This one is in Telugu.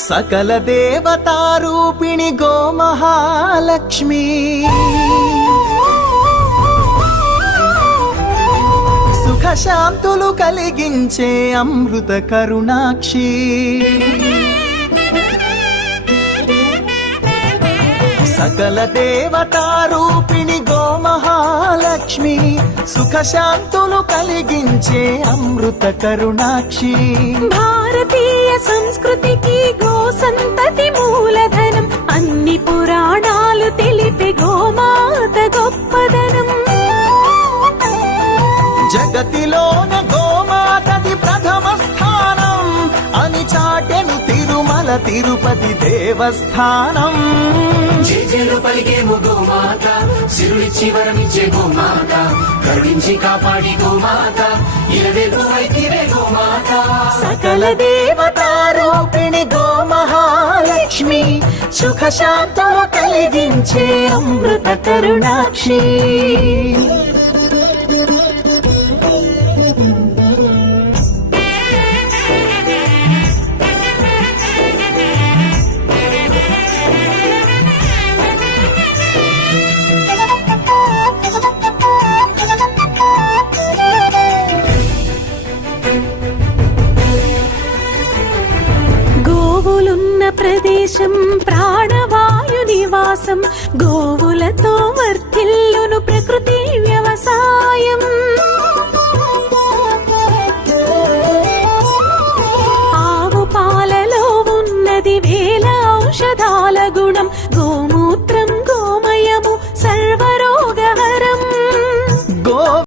సకల దేవతారూపిణి గోమహాలక్ష్మి సుఖశాంతులు కలిగించే అమృత కరుణాక్షి సకల దేవతారూపిణి గోమహాలక్ష్మి సుఖశాంతులు కలిగించే అమృత కరుణాక్షి భారతీయ సంస్కృతికి గో సంతతి మూలధనం అన్ని పురాణాలు తెలిపే గోమాత గొప్పదనం జగతిలోన గోమాతది ప్రథమ స్థానం అని చాటెను తిరుమల తిరుపతి దేవస్థానం జేజేలు పలికేము గోమాత సిరులిచ్చి వరమిచ్చే గోమాత కరుణించి కాపాడి గోమాత ఇలవేల్పు వైతివే గోమాత సకల దేవతారూపిణి గోమహాలక్ష్మి సుఖశాంతులు కలిగించే అమృత కరుణాక్షి గోవులున్న ప్రదేశం ప్రాణవాయు నివాసం గోవులతో వర్ధిల్లును ప్రకృతి వ్యవసాయం